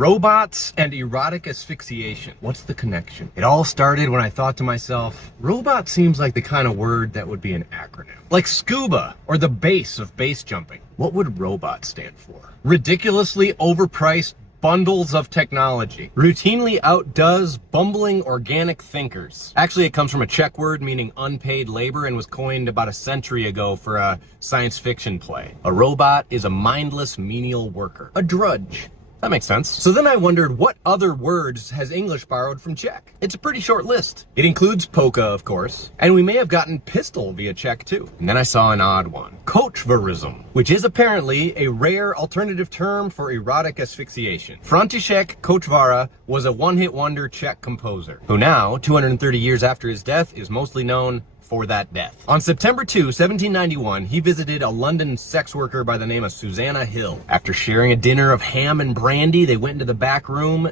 Robots and erotic asphyxiation. What's the connection? It all started when I thought to myself, robot seems like the kind of word that would be an acronym. Like scuba, or the base of base jumping. What would robot stand for? Ridiculously overpriced bundles of technology. Routinely outdoes bumbling organic thinkers. Actually, it comes from a Czech word meaning unpaid labor and was coined about a century ago for a science fiction play. A robot is a mindless menial worker. A drudge. That makes sense. So then I wondered, what other words has English borrowed from Czech? It's a pretty short list. It includes polka, of course, and we may have gotten pistol via Czech too. And then I saw an odd one. Kočvarism, which is apparently a rare alternative term for erotic asphyxiation. František Kočvara was a one-hit wonder Czech composer, who now, 230 years after his death, is mostly known for that death. On September 2, 1791, he visited a London sex worker by the name of Susanna Hill. After sharing a dinner of ham and brandy, they went into the back room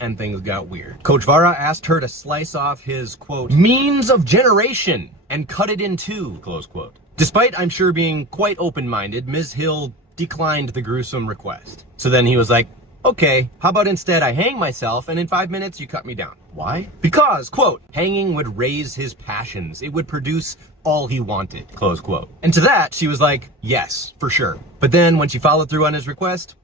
and things got weird. Kočvara asked her to slice off his, quote, means of generation and cut it in two, close quote. Despite, I'm sure, being quite open-minded, Ms. Hill declined the gruesome request. So then he was like, okay, how about instead I hang myself and in 5 minutes you cut me down? Why? Because, quote, hanging would raise his passions. It would produce all he wanted, close quote. And to that, she was like, yes, for sure. But then when she followed through on his request,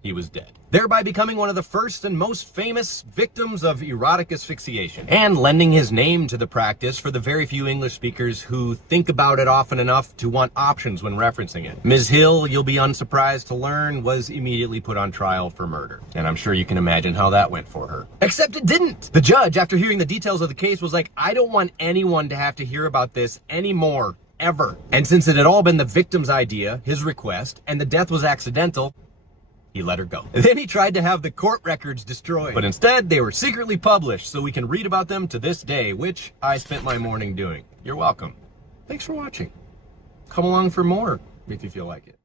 he was dead, thereby becoming one of the first and most famous victims of erotic asphyxiation, and lending his name to the practice for the very few English speakers who think about it often enough to want options when referencing it. Ms. Hill, you'll be unsurprised to learn, was immediately put on trial for murder. And I'm sure you can imagine how that went for her. Except it didn't! The judge, after hearing the details of the case, was like, I don't want anyone to have to hear about this anymore, ever. And since it had all been the victim's idea, his request, and the death was accidental, he let her go. Then he tried to have the court records destroyed, but instead they were secretly published so we can read about them to this day, which I spent my morning doing. You're welcome. Thanks for watching. Come along for more if you feel like it.